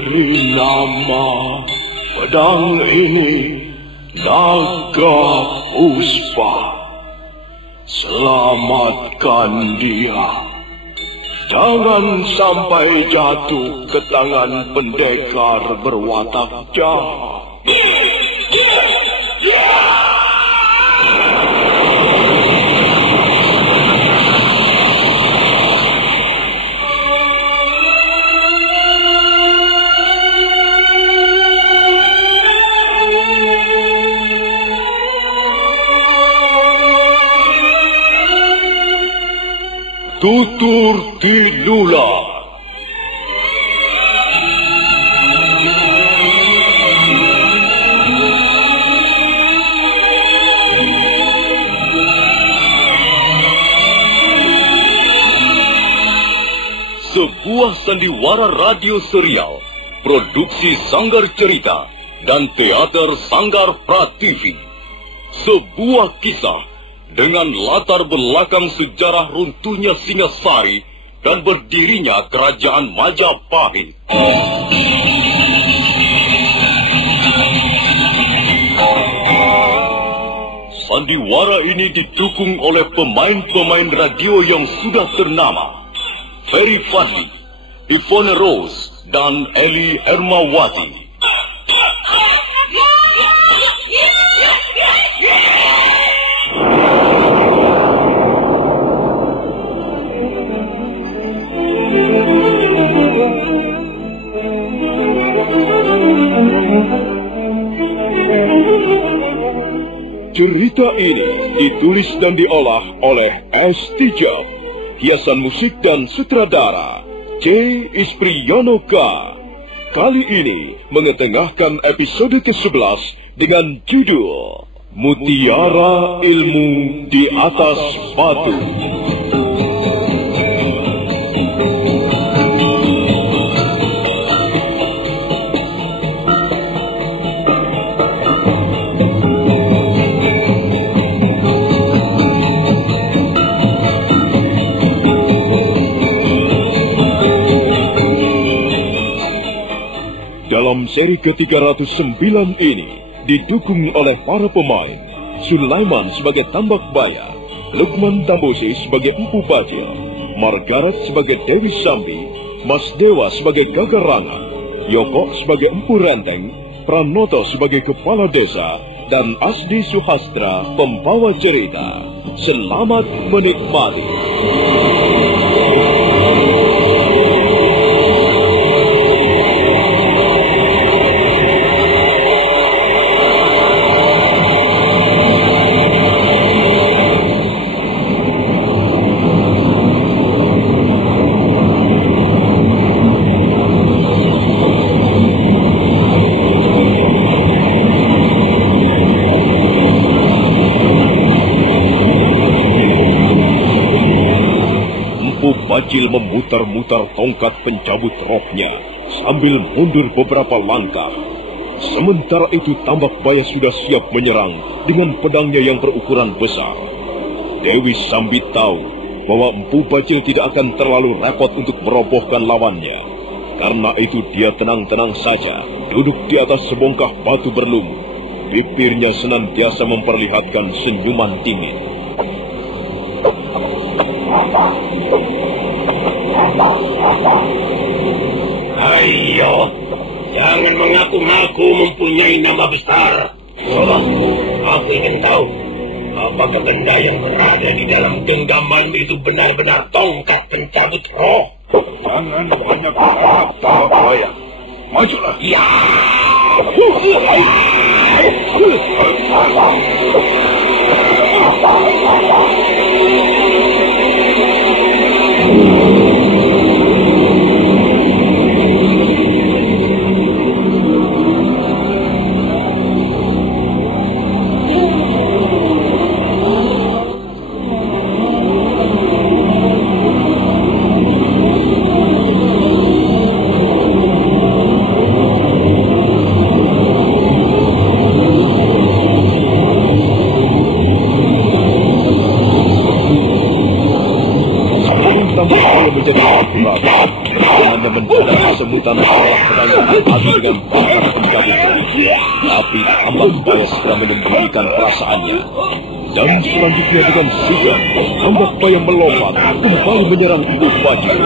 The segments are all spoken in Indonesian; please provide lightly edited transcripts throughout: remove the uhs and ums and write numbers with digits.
Beri nama pedang ini Naga Puspa. Selamatkan dia. Jangan sampai jatuh ke tangan pendekar berwatak jahat. Tutur Tidula. Sebuah sandiwara radio serial, produksi Sanggar Cerita dan Teater Sanggar Prativi. Sebuah kisah dengan latar belakang sejarah runtuhnya Singasari dan berdirinya Kerajaan Majapahit. Sandiwara ini didukung oleh pemain-pemain radio yang sudah ternama. Ferry Fadli, Ivone Rose, dan Eli Hermawati. Cerita ini ditulis dan diolah oleh S. Tijab, hiasan musik dan sutradara C. Ispriyonoka. Kali ini mengetengahkan episode ke-11 dengan judul Mutiara Ilmu di Atas Batu. Dalam seri ke-309 ini didukung oleh para pemain Sulaiman sebagai Tambak Baya, Lukman Tambosi sebagai Empu Bajil, Margaret sebagai Dewi Sambi, Mas Dewa sebagai Gagarangan, Yoko sebagai Empu Renteng, Pranoto sebagai Kepala Desa, dan Asdi Suhastra pembawa cerita. Selamat menikmati. Bajil memutar-mutar tongkat pencabut rohnya sambil mundur beberapa langkah. Sementara itu Tambak Baya sudah siap menyerang dengan pedangnya yang berukuran besar. Dewi Sambi tahu bahwa Empu Bajil tidak akan terlalu repot untuk merobohkan lawannya. Karena itu dia tenang-tenang saja duduk di atas sebongkah batu berlumur. Bibirnya senantiasa memperlihatkan senyuman dingin. Ayo, jangan mengaku-ngaku mempunyai nama besar. Coba, aku ingin tahu, apakah benda yang berada di dalam genggaman itu benar-benar tongkat pencabut roh? Jangan banyak berharap, Tambak Baya. Majulah. Ya. Tambak Baya menjadi ragu-ragu. Dengan mendadak kesemutan seolah menangkap Adi dengan bakar pencabut roh. Tapi Tambak Baya segera menyembunyikan perasaannya. Dan selanjutnya dengan sigap, Tambak Baya melompat kembali menyerang Empu Bajil.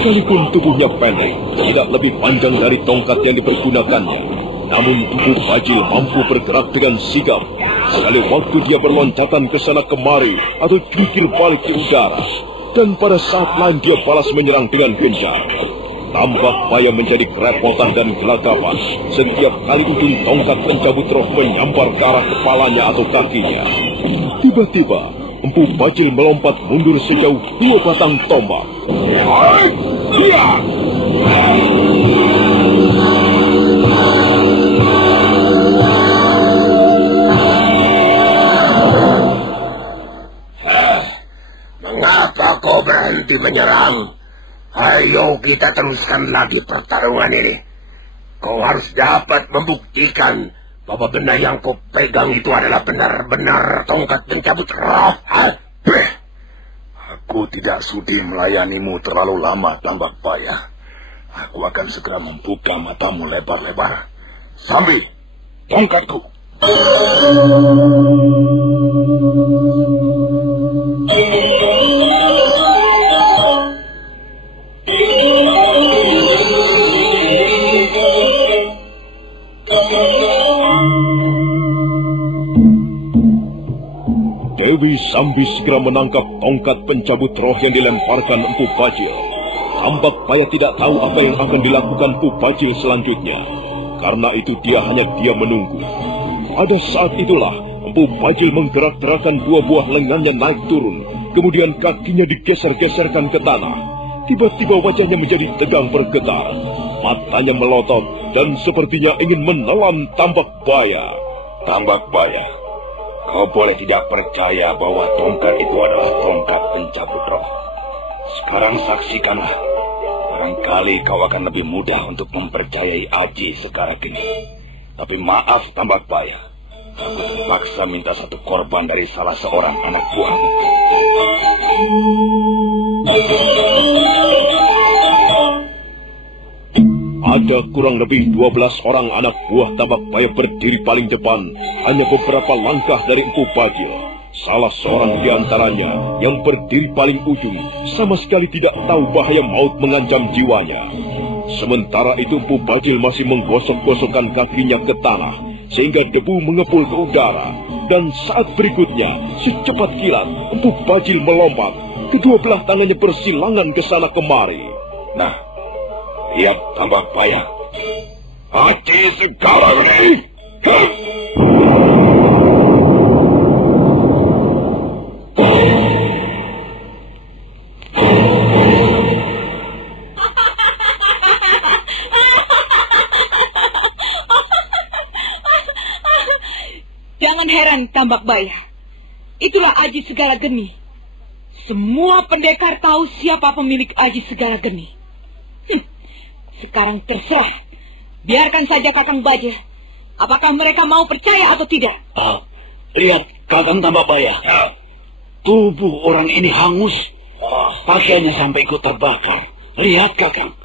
Sekalipun tubuhnya pendek, tidak lebih panjang dari tongkat yang dipergunakannya, namun Empu Bajil mampu bergerak dengan sigap. Sekali waktu dia berloncatan ke sana kemari atau jungkir balik ke udara, dan pada saat lain dia balas menyerang dengan gencar. Tambak Baya menjadi kerepotan dan gelagapan setiap kali ujung tongkat pencabut roh menyambar ke arah kepalanya atau kakinya. Tiba-tiba, Empu Bajil melompat mundur sejauh 2 batang tombak. Mengapa kau berhenti menyerang? Ayo kita teruskan lagi pertarungan ini. Kau harus dapat membuktikan bahwa benda yang kau pegang itu adalah benar-benar tongkat pencabut roh. Aku tidak sudi melayanimu terlalu lama, Tambak Baya. Aku akan segera membuka matamu lebar-lebar. Sambi, tongkatku. Dewi Sambi segera menangkap tongkat pencabut roh yang dilemparkan Empu Bajil. Tambak Baya tidak tahu apa yang akan dilakukan Empu Bajil selanjutnya. Karena itu dia hanya diam menunggu. Pada saat itulah Empu Bajil menggerak-gerakkan 2 buah lengannya naik turun. Kemudian kakinya digeser-geserkan ke tanah. Tiba-tiba wajahnya menjadi tegang bergetar. Matanya melotot dan sepertinya ingin menelan Tambak Baya. Tambak Baya, kau boleh tidak percaya bahwa tongkat itu adalah tongkat pencabut roh. Sekarang saksikanlah. Barangkali kau akan lebih mudah untuk mempercayai Aji sekarang ini. Tapi maaf, Tambak Baya. Aku terpaksa minta satu korban dari salah seorang anak buahmu. Ada kurang lebih 12 orang anak buah Tambak Baya berdiri paling depan, hanya beberapa langkah dari Empu Bajil. Salah seorang di antaranya yang berdiri paling ujung sama sekali tidak tahu bahaya maut mengancam jiwanya. Sementara itu Empu Bajil masih menggosok-gosokkan kakinya ke tanah sehingga debu mengepul ke udara. Dan saat berikutnya, secepat kilat Empu Bajil melompat. Kedua belah tangannya bersilangan ke sana kemari. Nah, lihat Tambak Baya. Aji segala ini. Jangan heran, Tambak Baya. Itulah Aji Segala Geni. Semua pendekar tahu siapa pemilik Aji Segala Geni. Sekarang terserah. Biarkan saja Kakang Bajil. Apakah mereka mau percaya atau tidak? Lihat, Kakang Tambak Baya. Tubuh orang ini hangus. Pakaiannya sampai ikut terbakar. Lihat, Kakang.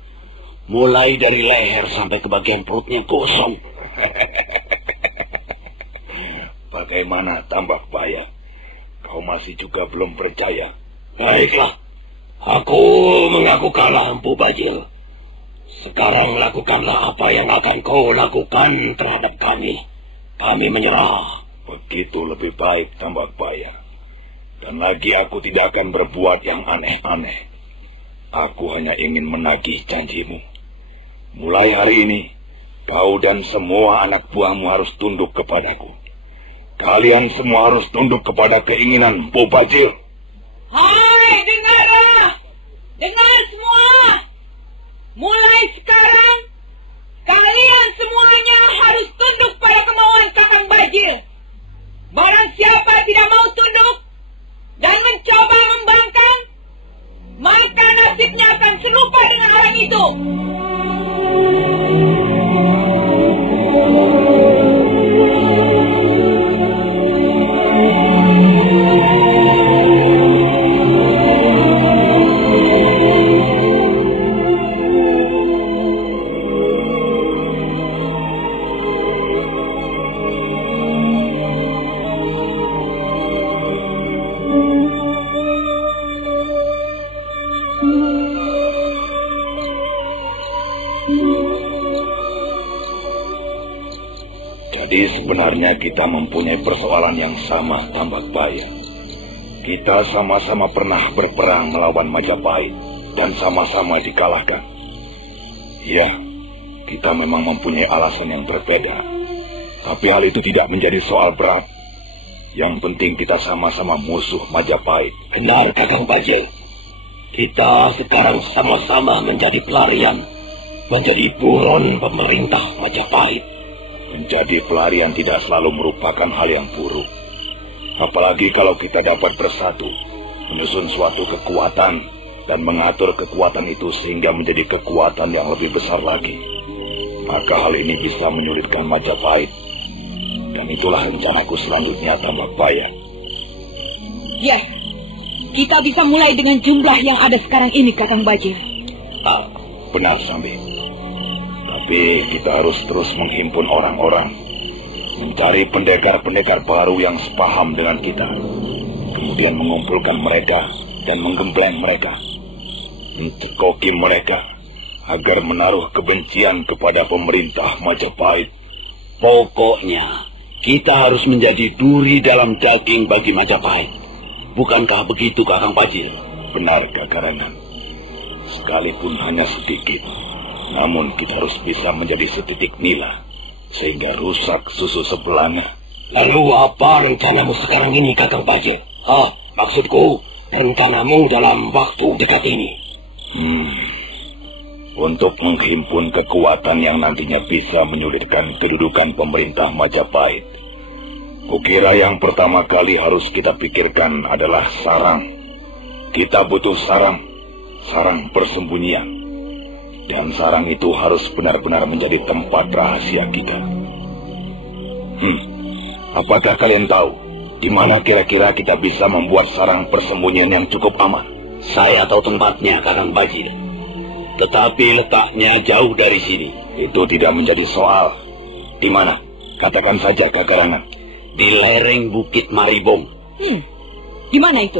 Mulai dari leher sampai ke bagian perutnya kosong. Bagaimana, Tambak Baya? Kau masih juga belum percaya? Baiklah. Aku mengaku kalah, Empu Bajil. Sekarang lakukanlah apa yang akan kau lakukan terhadap kami. Kami menyerah. Begitu lebih baik, Tambak Baya. Dan lagi aku tidak akan berbuat yang aneh-aneh. Aku hanya ingin menagih janjimu. Mulai hari ini, Kau dan semua anak buahmu harus tunduk kepadaku. Kalian semua harus tunduk kepada keinginan Mpu Bajil. Hai, dengarlah! Dengar semua! Mulai sekarang, kalian semuanya harus tunduk pada kemauan Kakang Bajil. Barang siapa tidak mau tunduk dan mencoba membangkang, maka nasibnya akan serupa dengan orang itu. Jadi sebenarnya kita mempunyai persoalan yang sama, Tambak Baya. Kita sama-sama pernah berperang melawan Majapahit dan sama-sama dikalahkan. Ya, kita memang mempunyai alasan yang berbeda. Tapi hal itu tidak menjadi soal berat. Yang penting kita sama-sama musuh Majapahit. Benar, Kakang Bajil. Kita sekarang sama-sama menjadi pelarian, menjadi buron pemerintah Majapahit. Menjadi pelarian tidak selalu merupakan hal yang buruk. Apalagi kalau kita dapat bersatu, menyusun suatu kekuatan, dan mengatur kekuatan itu sehingga menjadi kekuatan yang lebih besar lagi. Maka hal ini bisa menyulitkan Majapahit. Dan itulah rencanaku selanjutnya, Tambak Baya. Ya, kita bisa mulai dengan jumlah yang ada sekarang ini, Kakang Bajil. Benar, Sambi. Tapi kita harus terus menghimpun orang-orang, mencari pendekar-pendekar baru yang sepaham dengan kita, kemudian mengumpulkan mereka dan menggembleng mereka, mencekoki mereka agar menaruh kebencian kepada pemerintah Majapahit. Pokoknya kita harus menjadi duri dalam daging bagi Majapahit. Bukankah begitu, Kakang Bajil? Benar, Kakarangan. Sekalipun hanya sedikit, namun kita harus bisa menjadi setitik nila, sehingga rusak susu sebelahnya. Lalu apa rencanamu sekarang ini, Kakang Bajil? Maksudku, rencanamu dalam waktu dekat ini. Untuk menghimpun kekuatan yang nantinya bisa menyulitkan kedudukan pemerintah Majapahit. Kukira yang pertama kali harus kita pikirkan adalah sarang. Kita butuh sarang persembunyian. Dan sarang itu harus benar-benar menjadi tempat rahasia kita. Apakah kalian tahu di mana kira-kira kita bisa membuat sarang persembunyian yang cukup aman? Saya tahu tempatnya, Kakang Bajil. Tetapi letaknya jauh dari sini. Itu tidak menjadi soal. Di mana? Katakan saja, Kakarangan. Di lereng Bukit Maribong. Di mana itu?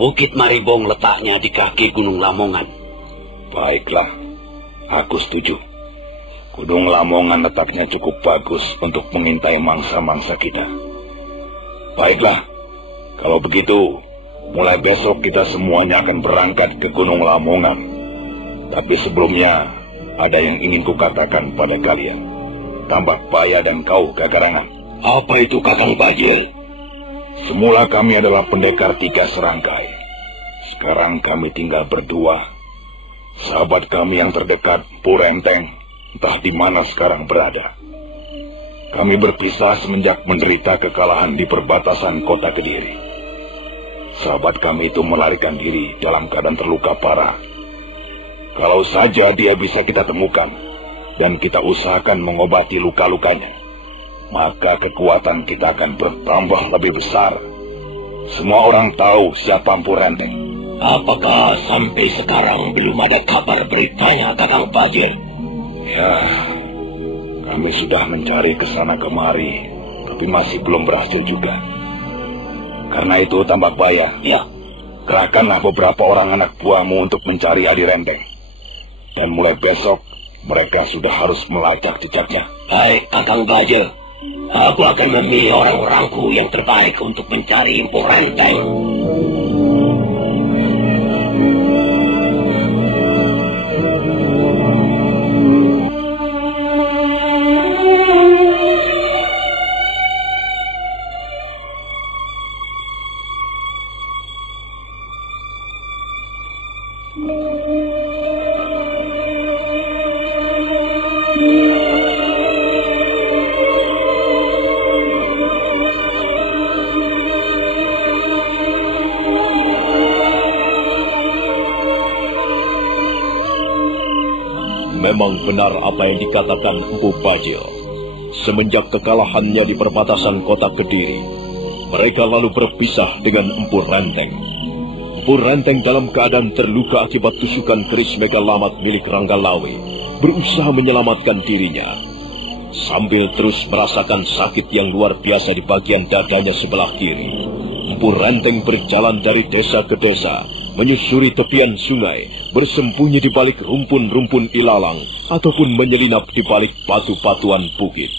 Bukit Maribong letaknya di kaki Gunung Lamongan. Baiklah, aku setuju. Gunung Lamongan letaknya cukup bagus untuk mengintai mangsa-mangsa kita. Baiklah, kalau begitu, mulai besok kita semuanya akan berangkat ke Gunung Lamongan. Tapi sebelumnya, ada yang ingin kukatakan pada kalian. Tambak Baya dan kau, Kakarangan. Apa itu, Kakang Bajil? Semula kami adalah pendekar 3 serangkai. Sekarang kami tinggal berdua. Sahabat kami yang terdekat, Mpu Renteng, entah di mana sekarang berada. Kami berpisah semenjak menderita kekalahan di perbatasan kota Kediri. Sahabat kami itu melarikan diri dalam keadaan terluka parah. Kalau saja dia bisa kita temukan, dan kita usahakan mengobati luka-lukanya, maka kekuatan kita akan bertambah lebih besar. Semua orang tahu siapa Mpu Renteng. Apakah sampai sekarang belum ada kabar beritanya, Kakang Bajil? Ya, kami sudah mencari ke sana kemari, tapi masih belum berhasil juga. Karena itu, Tambak Baya, ya, kerahkanlah beberapa orang anak buahmu untuk mencari Adi Renteng. Dan mulai besok, mereka sudah harus melacak jejaknya. Baik, Kakang Bajil. Aku akan memilih orang-orangku yang terbaik untuk mencari Mpu Renteng. memang benar apa yang dikatakan Empu Bajil. Semenjak kekalahannya di perbatasan kota Kediri, mereka lalu berpisah dengan Empu Renteng. Empu Renteng dalam keadaan terluka akibat tusukan keris Megalamat milik Ranggalawe, berusaha menyelamatkan dirinya. Sambil terus merasakan sakit yang luar biasa di bagian dadanya sebelah kiri, Empu Renteng berjalan dari desa ke desa, menyusuri tepian sungai, bersembunyi di balik rumpun-rumpun ilalang, ataupun menyelinap di balik batu-batuan bukit.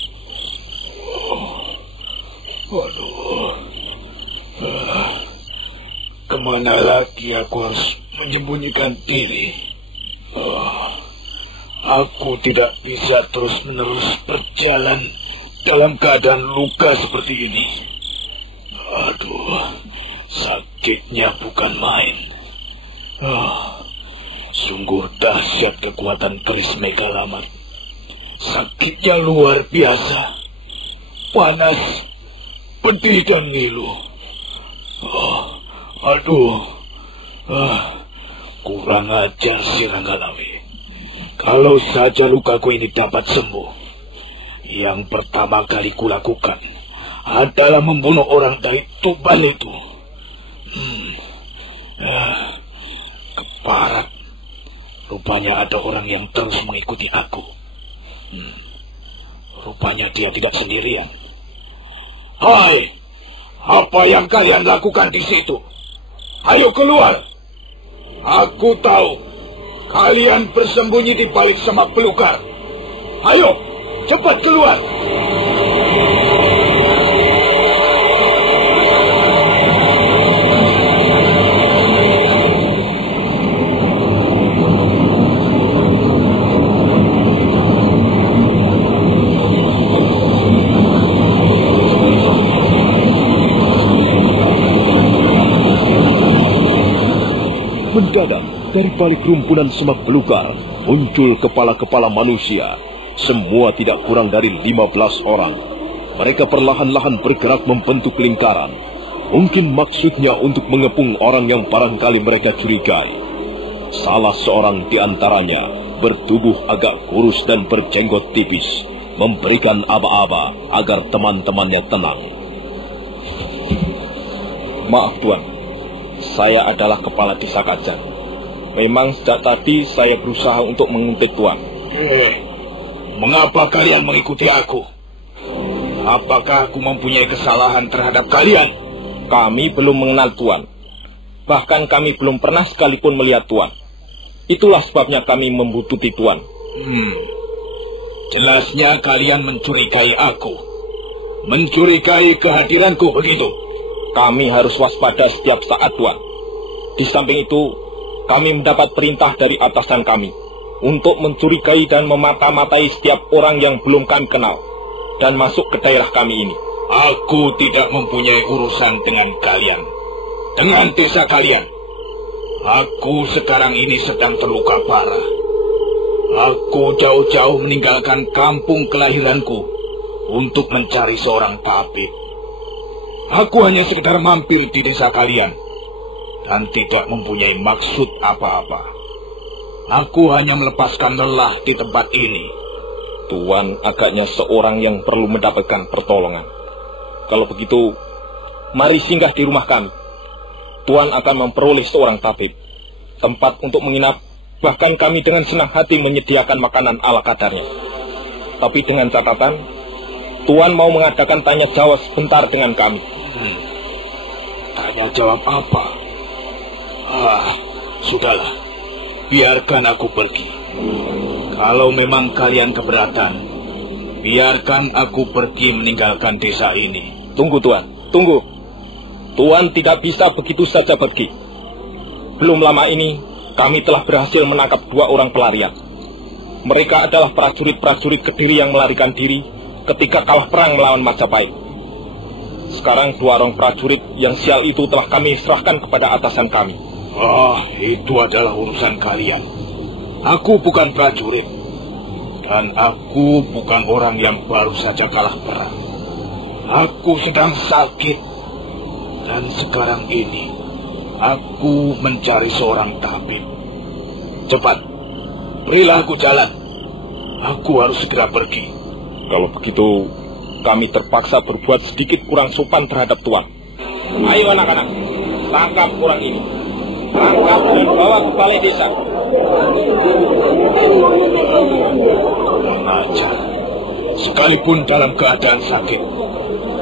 Kemana lagi aku harus menyembunyikan diri? Aku tidak bisa terus-menerus berjalan dalam keadaan luka seperti ini. Aduh, sakitnya bukan main. Sungguh dahsyat kekuatan keris Megalamat. Sakitnya luar biasa. Panas, pedih dan ngilu. Kurang ajar si Ranggalawe. Kalau saja lukaku ini dapat sembuh, yang pertama kali kulakukan adalah membunuh orang dari Tuban itu. Keparat. Rupanya ada orang yang terus mengikuti aku. Rupanya dia tidak sendirian. Hai, apa yang kalian lakukan di situ? Ayo keluar. Aku tahu kalian bersembunyi di balik semak belukar. Ayo, cepat keluar. Mendadak, dari balik rumpunan semak belukar, muncul kepala-kepala manusia. Semua tidak kurang dari 15 orang. Mereka perlahan-lahan bergerak membentuk lingkaran. Mungkin maksudnya untuk mengepung orang yang barangkali mereka curigai. Salah seorang di antaranya bertubuh agak kurus dan berjenggot tipis, memberikan aba-aba agar teman-temannya tenang. Maaf Tuan, saya adalah kepala desa Kajar. Memang sejak tadi saya berusaha untuk menguntit Tuan. Mengapa kalian mengikuti aku? Apakah aku mempunyai kesalahan terhadap kalian? Kami belum mengenal Tuan. Bahkan kami belum pernah sekalipun melihat Tuan. Itulah sebabnya kami membuntuti Tuan. Jelasnya kalian mencurigai aku. Mencurigai kehadiranku, begitu? Kami harus waspada setiap saat, Tuan. Di samping itu, kami mendapat perintah dari atasan kami untuk mencurigai dan memata-matai setiap orang yang belum kami kenal dan masuk ke daerah kami ini. Aku tidak mempunyai urusan dengan kalian, dengan desa kalian. Aku sekarang ini sedang terluka parah. Aku jauh-jauh meninggalkan kampung kelahiranku untuk mencari seorang tabib. Aku hanya sekedar mampir di desa kalian dan tidak mempunyai maksud apa-apa. Aku hanya melepaskan lelah di tempat ini. Tuan agaknya seorang yang perlu mendapatkan pertolongan. Kalau begitu, mari singgah di rumah kami. Tuan akan memperoleh seorang tabib, tempat untuk menginap, bahkan kami dengan senang hati menyediakan makanan ala kadarnya. Tapi dengan catatan, Tuan mau mengadakan tanya jawab sebentar dengan kami. Tanya jawab apa? Sudahlah, biarkan aku pergi. Kalau memang kalian keberatan, biarkan aku pergi meninggalkan desa ini. Tunggu Tuan, tunggu. Tuan tidak bisa begitu saja pergi. Belum lama ini, kami telah berhasil menangkap 2 orang pelarian. Mereka adalah prajurit-prajurit Kediri yang melarikan diri ketika kalah perang melawan Majapahit. Sekarang 2 orang prajurit yang sial itu telah kami serahkan kepada atasan kami. Itu adalah urusan kalian. Aku bukan prajurit, dan aku bukan orang yang baru saja kalah perang. Aku sedang sakit, dan sekarang ini aku mencari seorang tabib. Cepat, berilah aku jalan. Aku harus segera pergi. Kalau begitu, kami terpaksa berbuat sedikit kurang sopan terhadap Tuan. Ayo anak-anak, tangkap orang ini. Tangkap dan bawa ke balai desa. Mengajar, sekalipun dalam keadaan sakit.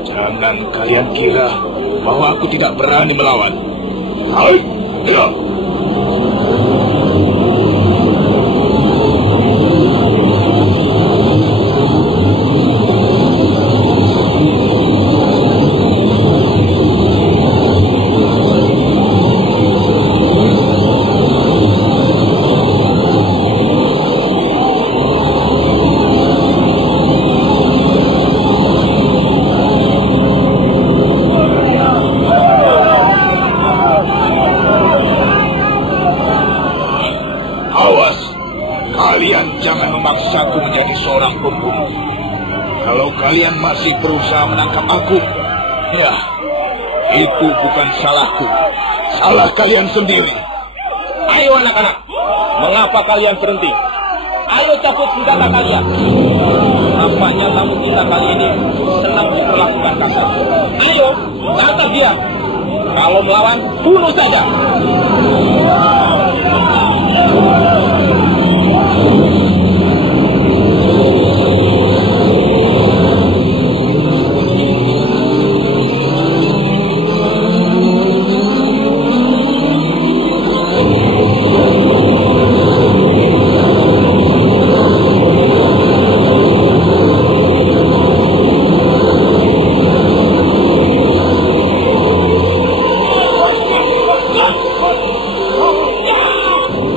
Jangan kalian kira bahwa aku tidak berani melawan. Hai, ya. Kalian jangan memaksaku menjadi seorang pembunuh. Kalau kalian masih berusaha menangkap aku, ya, itu bukan salahku. Salah kalian sendiri. Ayo anak-anak, mengapa kalian berhenti? Ayo cabut senjata kalian. Nampaknya tamu kita kali ini senang diperlakukan kasar. Ayo, tangkap dia. Kalau melawan, bunuh saja.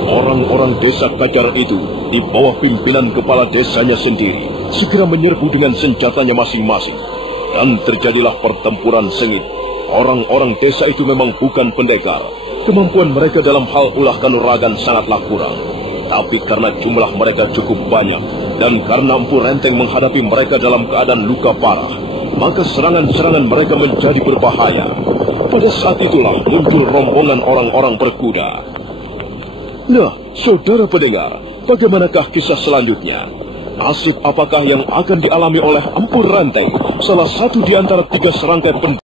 Orang-orang desa Kajar itu di bawah pimpinan kepala desanya sendiri segera menyerbu dengan senjatanya masing-masing. Dan terjadilah pertempuran sengit. Orang-orang desa itu memang bukan pendekar. Kemampuan mereka dalam hal ulah kanuragan sangatlah kurang. Tapi karena jumlah mereka cukup banyak dan karena Empu Renteng menghadapi mereka dalam keadaan luka parah, maka serangan-serangan mereka menjadi berbahaya. Pada saat itulah muncul rombongan orang-orang berkuda. Nah, saudara pendengar, bagaimanakah kisah selanjutnya? Nasib apakah yang akan dialami oleh Empu Renteng, salah satu di antara 3 serangkai pendekar